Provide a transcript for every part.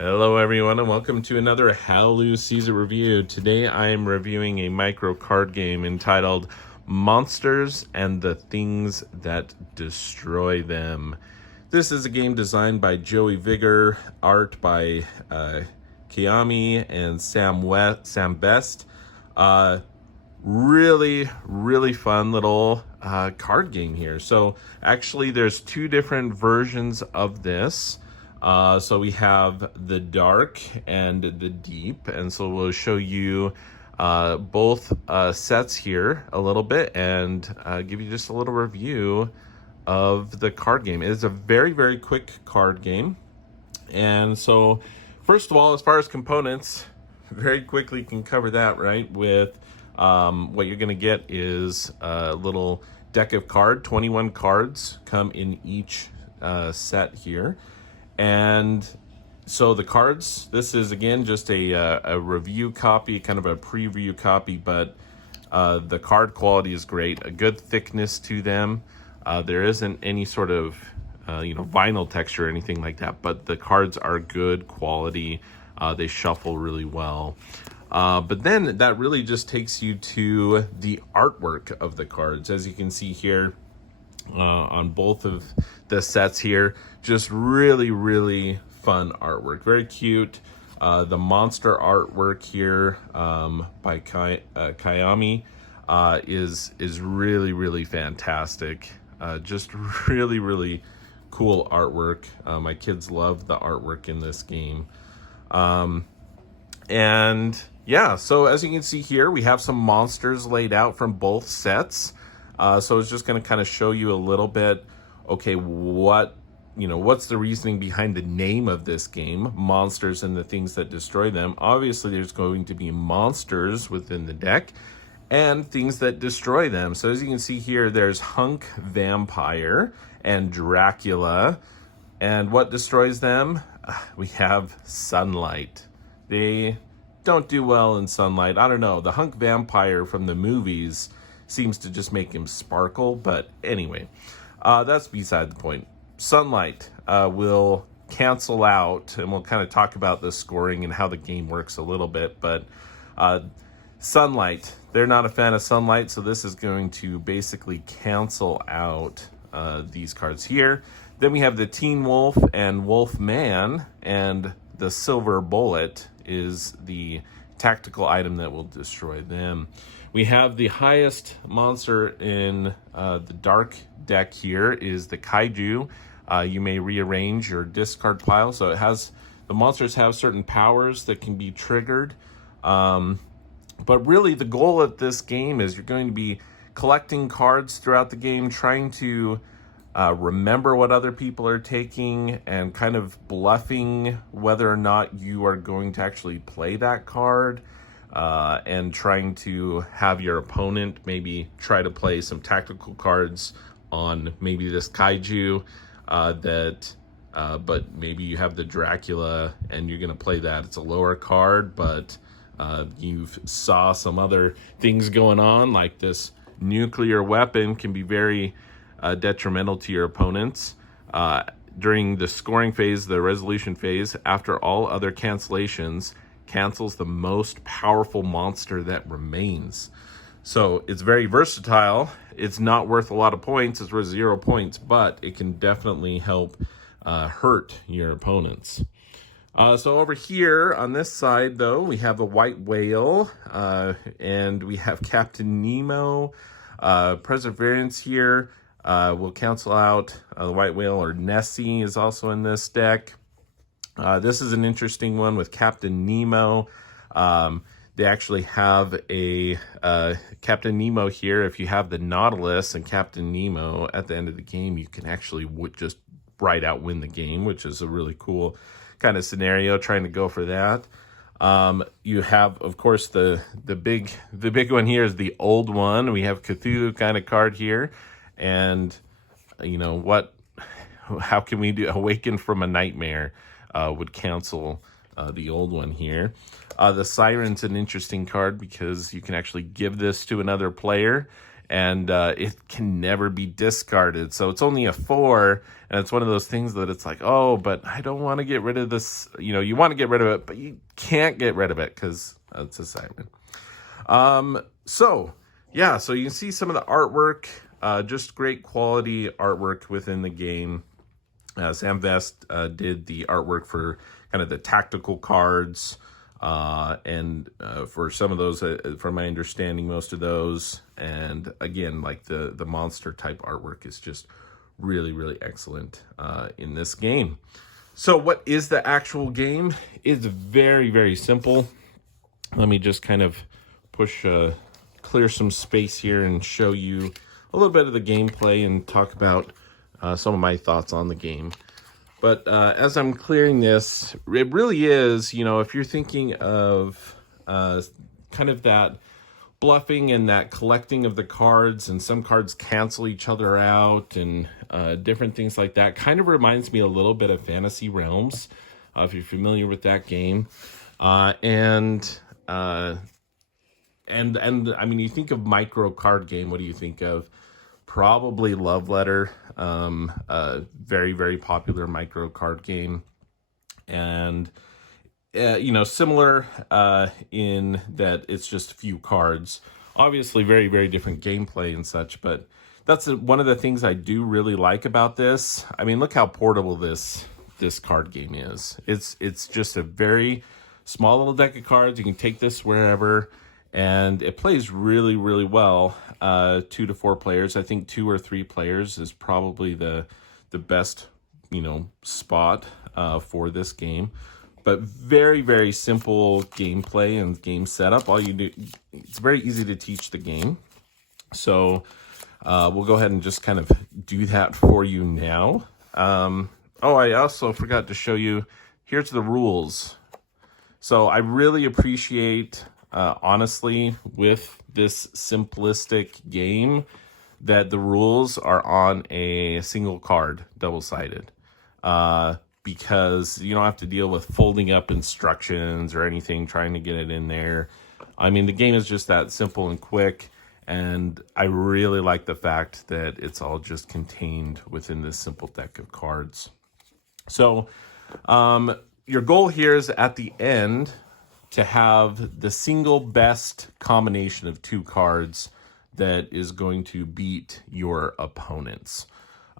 Hello everyone and welcome to another Hallelujah Caesar review. Today I am reviewing a micro card game entitled Monsters and the Things That Destroy Them. This is a game designed by Joey Vigor, art by Kiami and Sam Best. Really fun little card game here. So actually there's two different versions of this. So we have the dark and the deep, and so we'll show you both sets here a little bit and give you just a little review of the card game. It is a very quick card game. And so first of all, as far as components, very quickly can cover that, right? With what you're going to get is a little deck of cards. 21 cards come in each set here. And so the cards, this is again just a review copy, kind of a preview copy, but the card quality is great, a good thickness to them. There isn't any sort of vinyl texture or anything like that, but the cards are good quality. They shuffle really well. But then that really just takes you to the artwork of the cards. As you can see here, on both of the sets here, just really fun artwork, very cute. The monster artwork here by Kiami is really fantastic. Just really cool artwork. My kids love the artwork in this game. And yeah, so as you can see here, we have some monsters laid out from both sets. So it's just going to kind of show you a little bit, okay, what's the reasoning behind the name of this game, Monsters and the Things That Destroy Them. Obviously, there's going to be monsters within the deck and things that destroy them. So as you can see here, there's Hunk Vampire and Dracula. And what destroys them? We have sunlight. They don't do well in sunlight. I don't know. The Hunk Vampire from the movies seems to just make him sparkle, but anyway, that's beside the point. Sunlight will cancel out, and we'll kind of talk about the scoring and how the game works a little bit, but sunlight, they're not a fan of sunlight, so this is going to basically cancel out these cards here. Then we have the Teen Wolf and Wolf Man, and the Silver Bullet is the tactical item that will destroy them. We have the highest monster in the dark deck here is the Kaiju. You may rearrange your discard pile. So the monsters have certain powers that can be triggered. But really the goal of this game is you're going to be collecting cards throughout the game, trying to remember what other people are taking and kind of bluffing whether or not you are going to actually play that card. And trying to have your opponent maybe try to play some tactical cards on maybe this Kaiju but maybe you have the Dracula and you're going to play that. It's a lower card, but you've saw some other things going on, like this nuclear weapon can be very detrimental to your opponents. During the scoring phase, the resolution phase, after all other cancellations, cancels the most powerful monster that remains. So it's very versatile. It's not worth a lot of points. It's worth 0 points, but it can definitely help hurt your opponents. So over here on this side, though, we have a white whale, and we have Captain Nemo. Perseverance here will cancel out the white whale, or Nessie is also in this deck. This is an interesting one with Captain Nemo. They actually have a Captain Nemo here. If you have the Nautilus and Captain Nemo at the end of the game, you can actually just right out win the game, which is a really cool kind of scenario, trying to go for that. You have, of course, the big one here is the old one. We have Cthulhu kind of card here. And how can we do Awaken from a Nightmare? Would cancel the old one here. The Siren's an interesting card because you can actually give this to another player and it can never be discarded. So it's only a 4, and it's one of those things that it's like, oh, but I don't want to get rid of this. You know, you want to get rid of it, but you can't get rid of it because it's a Siren. So yeah, so you can see some of the artwork, just great quality artwork within the game. Sam Vest did the artwork for kind of the tactical cards, and for some of those, from my understanding, most of those. And again, like the monster type artwork is just really, really excellent in this game. So what is the actual game? It's very, very simple. Let me just kind of clear some space here and show you a little bit of the gameplay and talk about some of my thoughts on the game. But as I'm clearing this, it really is, you know, if you're thinking of kind of that bluffing and that collecting of the cards, and some cards cancel each other out, and different things like that, kind of reminds me a little bit of Fantasy Realms, if you're familiar with that game. And I mean, you think of micro card game, what do you think of? Probably Love Letter, a very, very popular micro card game. And, you know, similar in that it's just a few cards. Obviously, very, very different gameplay and such, but that's one of the things I do really like about this. I mean, look how portable this card game is. It's just a very small little deck of cards. You can take this wherever, and it plays really, really well. 2 to 4 players. I think 2 or 3 players is probably the best, you know, spot for this game. But very, very simple gameplay and game setup. All you do, it's very easy to teach the game. So we'll go ahead and just kind of do that for you now. Oh, I also forgot to show you, here's the rules. So I really appreciate, honestly, with this simplistic game, that the rules are on a single card, double-sided. Because you don't have to deal with folding up instructions or anything, trying to get it in there. I mean, the game is just that simple and quick, and I really like the fact that it's all just contained within this simple deck of cards. So your goal here is at the end to have the single best combination of 2 cards that is going to beat your opponents.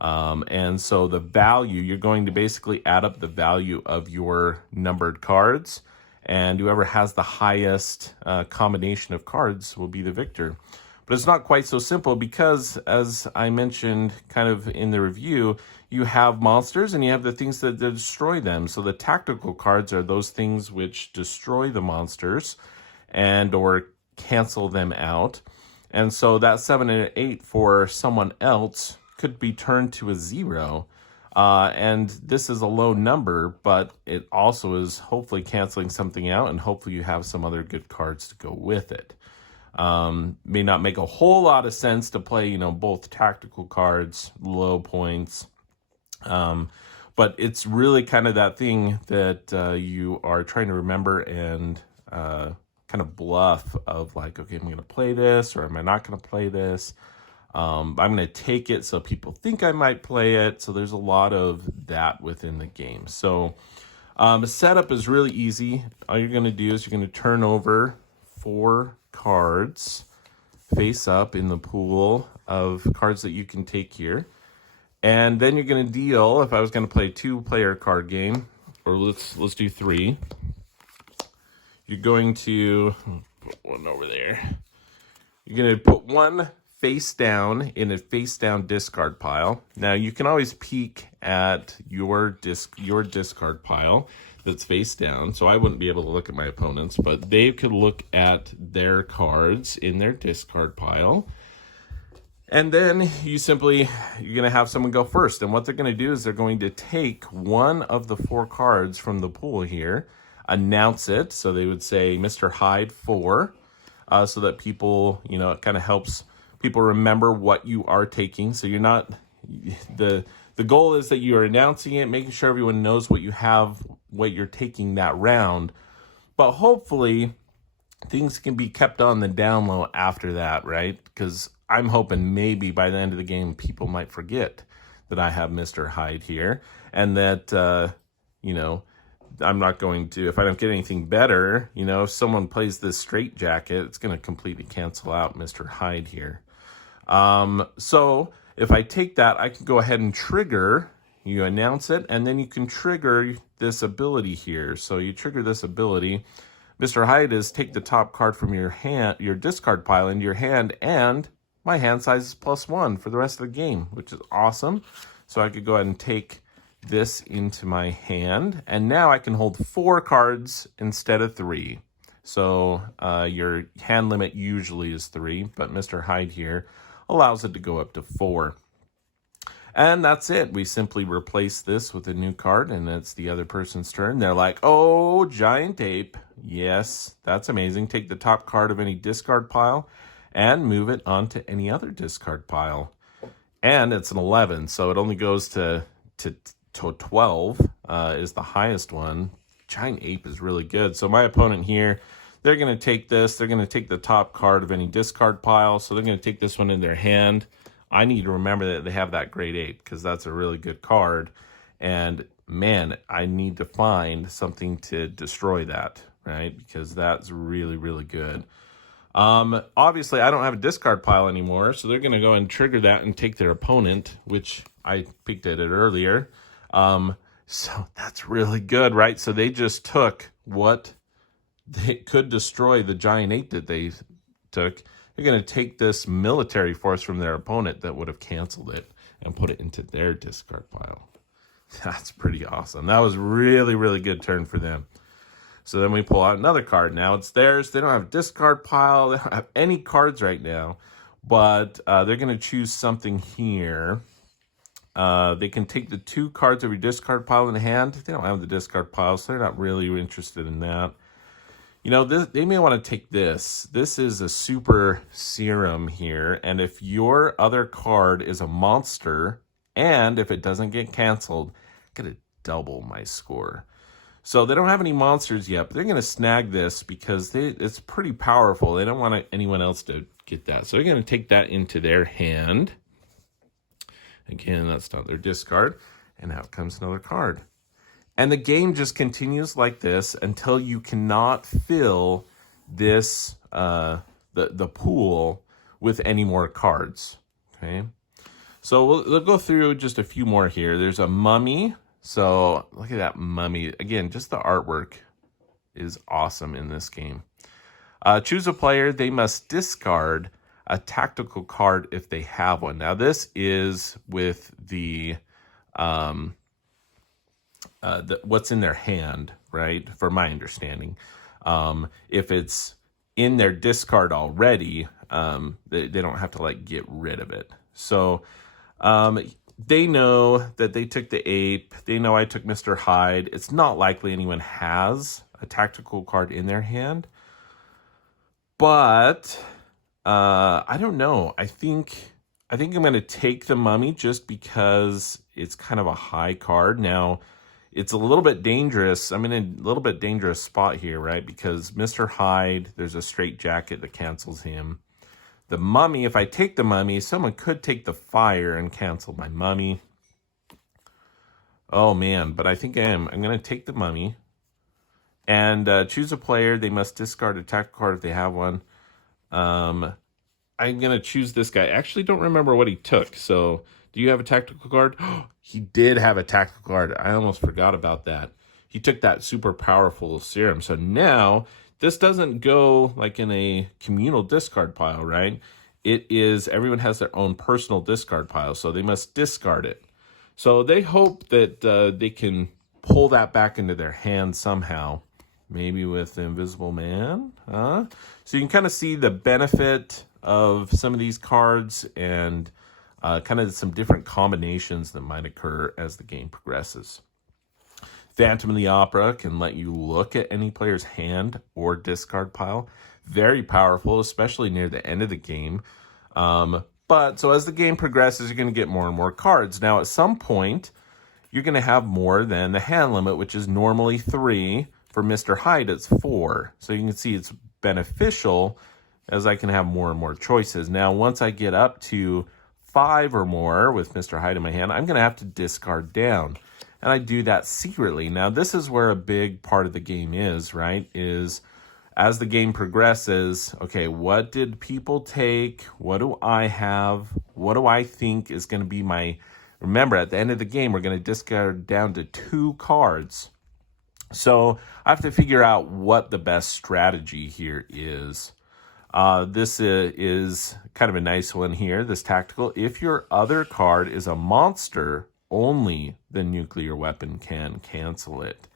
And so the value, you're going to basically add up the value of your numbered cards, and whoever has the highest combination of cards will be the victor. But it's not quite so simple because, as I mentioned kind of in the review, you have monsters and you have the things that destroy them. So the tactical cards are those things which destroy the monsters and or cancel them out. And so that 7 and 8 for someone else could be turned to a 0. And this is a low number, but it also is hopefully canceling something out, and hopefully you have some other good cards to go with it. May not make a whole lot of sense to play, you know, both tactical cards, low points. But it's really kind of that thing that you are trying to remember and kind of bluff of like, okay, I'm going to play this, or am I not going to play this? I'm going to take it so people think I might play it. So there's a lot of that within the game. So the setup is really easy. All you're going to do is you're going to turn over 4 cards face up in the pool of cards that you can take here. And then you're going to deal, if I was going to play a 2-player card game, or let's do 3. You're going to put one over there. You're going to put one face down in a face down discard pile. Now you can always peek at your discard pile that's face down. So I wouldn't be able to look at my opponents, but they could look at their cards in their discard pile. And then you're going to have someone go first. And what they're going to do is they're going to take one of the 4 cards from the pool here, announce it. So they would say, Mr. Hyde 4, so that people, you know, it kind of helps people remember what you are taking. So you're not, the goal is that you are announcing it, making sure everyone knows what you have, what you're taking that round. But hopefully things can be kept on the down low after that, right? Because I'm hoping maybe by the end of the game, people might forget that I have Mr. Hyde here, and that, you know, I'm not going to, if I don't get anything better, you know, if someone plays this straight jacket, it's going to completely cancel out Mr. Hyde here. So if I take that, I can go ahead and trigger, you announce it, and then you can trigger this ability here. So you trigger this ability. Mr. Hyde is take the top card from your hand, your discard pile into your hand, and my hand size is +1 for the rest of the game, which is awesome. So I could go ahead and take this into my hand, and now I can hold 4 cards instead of 3. So your hand limit usually is 3, but Mr. Hyde here allows it to go up to 4. And that's it. We simply replace this with a new card, and it's the other person's turn. They're like, oh, giant ape. Yes, that's amazing. Take the top card of any discard pile and move it onto any other discard pile. And it's an 11, so it only goes to 12 is the highest one. Giant ape is really good. So my opponent here, they're going to take this. They're going to take the top card of any discard pile. So they're going to take this one in their hand. I need to remember that they have that great ape because that's a really good card. And man, I need to find something to destroy that, right? Because that's really, really good. Obviously, I don't have a discard pile anymore, so they're going to go and trigger that and take their opponent, which I peeked at it earlier. So that's really good, right? So they just took what they could destroy the giant ape that they took. They're going to take this military force from their opponent that would have canceled it and put it into their discard pile. That's pretty awesome. That was really, really good turn for them. So then we pull out another card. Now it's theirs. They don't have a discard pile. They don't have any cards right now. But they're going to choose something here. They can take the 2 cards of your discard pile in the hand. They don't have the discard pile, so they're not really interested in that. You know, they may want to take this. This is a super serum here. And if your other card is a monster, and if it doesn't get canceled, I'm going to double my score. So they don't have any monsters yet, but they're going to snag this because it's pretty powerful. They don't want anyone else to get that. So they're going to take that into their hand. Again, that's not their discard. And out comes another card. And the game just continues like this until you cannot fill this, the pool with any more cards. Okay. So we'll go through just a few more here. There's a mummy. So look at that mummy. Again, just the artwork is awesome in this game. Choose a player. They must discard a tactical card if they have one. Now this is with the what's in their hand, right? For my understanding. If it's in their discard already, they don't have to like get rid of it. So they know that they took the ape. They know I took Mr. Hyde. It's not likely anyone has a tactical card in their hand. But I don't know. I think I'm going to take the mummy just because it's kind of a high card. Now, it's a little bit dangerous. I'm in a little bit dangerous spot here, right? Because Mr. Hyde, there's a straight jacket that cancels him. The mummy, if I take the mummy, someone could take the fire and cancel my mummy. Oh, man. But I think I am. I'm going to take the mummy. And choose a player. They must discard a tactical card if they have one. I'm going to choose this guy. I actually don't remember what he took. So, do you have a tactical card? He did have a tactical card. I almost forgot about that. He took that super powerful serum. So now, this doesn't go like in a communal discard pile, right? It is, everyone has their own personal discard pile. So they must discard it. So they hope that they can pull that back into their hand somehow. Maybe with the Invisible Man. So you can kind of see the benefit of some of these cards and kind of some different combinations that might occur as the game progresses. Phantom of the Opera can let you look at any player's hand or discard pile. Very powerful, especially near the end of the game. But so as the game progresses, you're going to get more and more cards. Now, at some point, you're going to have more than the hand limit, which is normally 3. For Mr. Hyde, it's 4. So you can see it's beneficial as I can have more and more choices. Now, once I get up to 5 or more with Mr. Hyde in my hand, I'm going to have to discard down. And I do that secretly. Now, this is where a big part of the game is, right? Is as the game progresses, okay, what did people take? What do I have? What do I think is going to be my... Remember, at the end of the game, we're going to discard down to 2 cards. So I have to figure out what the best strategy here is. This is kind of a nice one here, this tactical. If your other card is a monster, only the nuclear weapon can cancel it.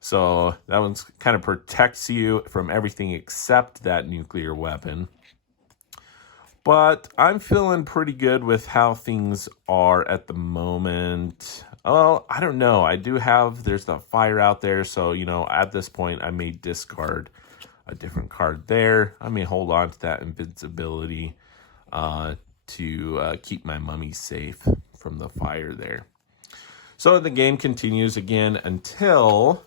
So that one kind of protects you from everything except that nuclear weapon. But I'm feeling pretty good with how things are at the moment. Well, I don't know. I do have, there's the fire out there. So, you know, at this point, I may discard a different card there. I may hold on to that invincibility to keep my mummy safe from the fire there. So the game continues again until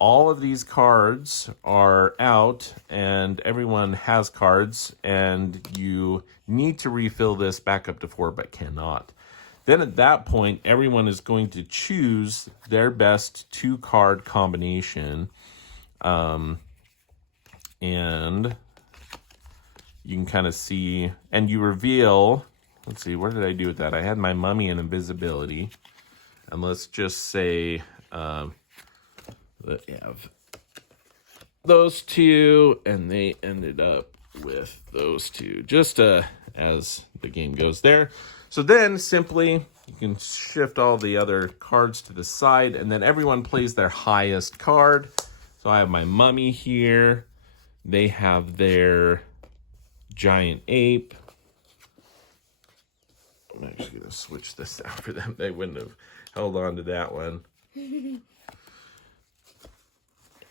all of these cards are out and everyone has cards, and you need to refill this back up to 4 but cannot. Then at that point, everyone is going to choose their best 2-card combination. And you can kind of see, and you reveal, let's see, what did I do with that? I had my mummy and invisibility. And let's just say that we have those 2, and they ended up with those 2, just as the game goes there. So then simply you can shift all the other cards to the side, and then everyone plays their highest card. So I have my mummy here. They have their giant ape. I'm actually going to switch this out for them. They wouldn't have held on to that one.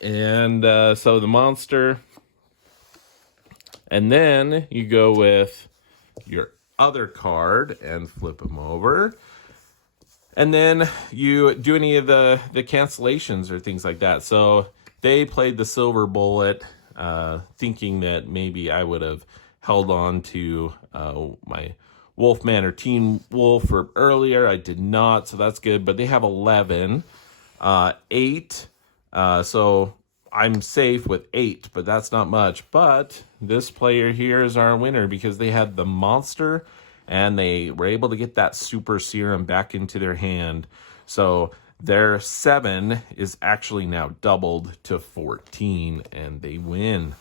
And so the monster. And then you go with your other card and flip them over. And then you do any of the cancellations or things like that. So they played the silver bullet, thinking that maybe I would have held on to my Wolfman or Teen Wolf for earlier. I did not, so that's good. But they have 11, 8. So I'm safe with 8, but that's not much. But this player here is our winner because they had the monster and they were able to get that super serum back into their hand. So their 7 is actually now doubled to 14 and they win.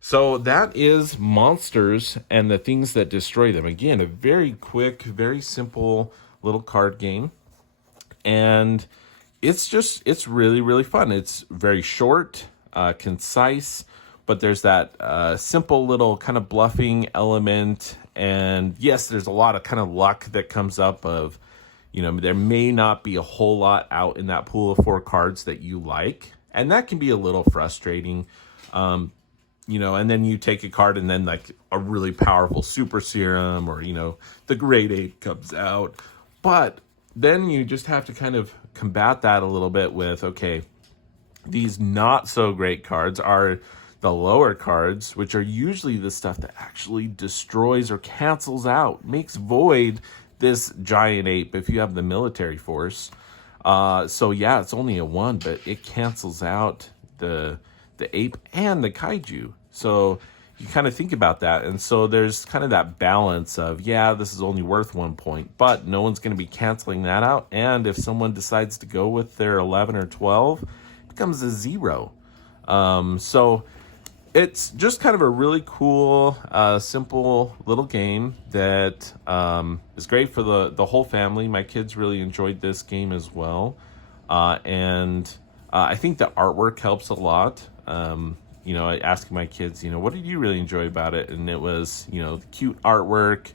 So that is monsters and the things that destroy them. Again, a very quick, very simple little card game. And it's really, really fun. It's very short, concise, but there's that simple little kind of bluffing element. And yes, there's a lot of kind of luck that comes up of, you know, there may not be a whole lot out in that pool of 4 cards that you like. And that can be a little frustrating. You know, and then you take a card and then like a really powerful super serum or, you know, the grade 8 comes out. But then you just have to kind of combat that a little bit with, okay, these not so great cards are the lower cards, which are usually the stuff that actually destroys or cancels out, makes void this giant ape if you have the military force. So yeah, it's only a 1, but it cancels out the ape and the kaiju. So you kind of think about that. And so there's kind of that balance of, yeah, this is only worth 1 point, but no one's going to be canceling that out. And if someone decides to go with their 11 or 12, it becomes a 0. So it's just kind of a really cool, simple little game that is great for the whole family. My kids really enjoyed this game as well. And I think the artwork helps a lot. You know, I asked my kids, you know, what did you really enjoy about it? And it was, you know, the cute artwork,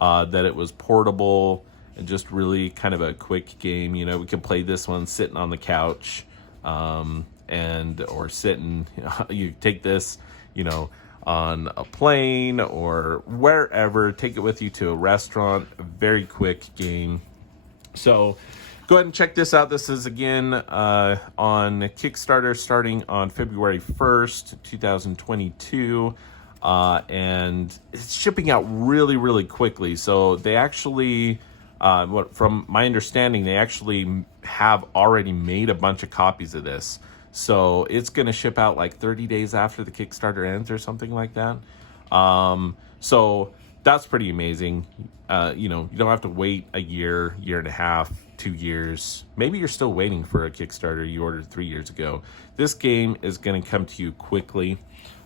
that it was portable, and just really kind of a quick game. You know, we could play this one sitting on the couch, or sitting, you know, you take this, you know, on a plane or wherever, take it with you to a restaurant, a very quick game. So go ahead and check this out. This is again on Kickstarter starting on February 1st, 2022. And it's shipping out really, really quickly. So they actually, from my understanding, they actually have already made a bunch of copies of this. So it's going to ship out like 30 days after the Kickstarter ends or something like that. So that's pretty amazing. You know, you don't have to wait a year, year and a half, 2 years. Maybe you're still waiting for a Kickstarter you ordered 3 years ago. This game is going to come to you quickly.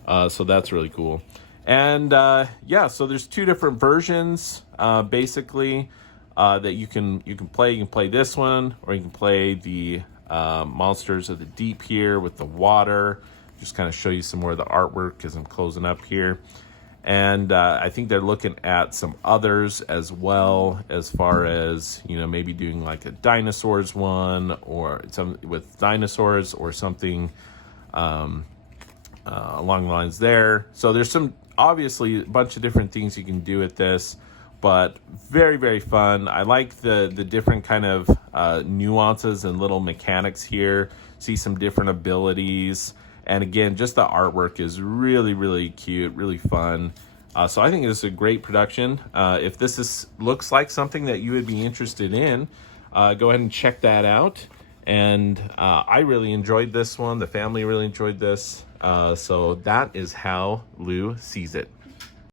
So that's really cool. And yeah, so there's 2 different versions basically that you can play. You can play this one, or you can play the Monsters of the Deep here with the water. Just kind of show you some more of the artwork as I'm closing up here. And I think they're looking at some others as well, as far as, you know, maybe doing like a dinosaurs one, or some with dinosaurs, or something along the lines there. So there's obviously a bunch of different things you can do with this, but very, very fun. I like the different kind of nuances and little mechanics here. See some different abilities. And again, just the artwork is really, really cute, really fun. So I think this is a great production. If this looks like something that you would be interested in, go ahead and check that out. And I really enjoyed this one. The family really enjoyed this. So that is how Lou sees it.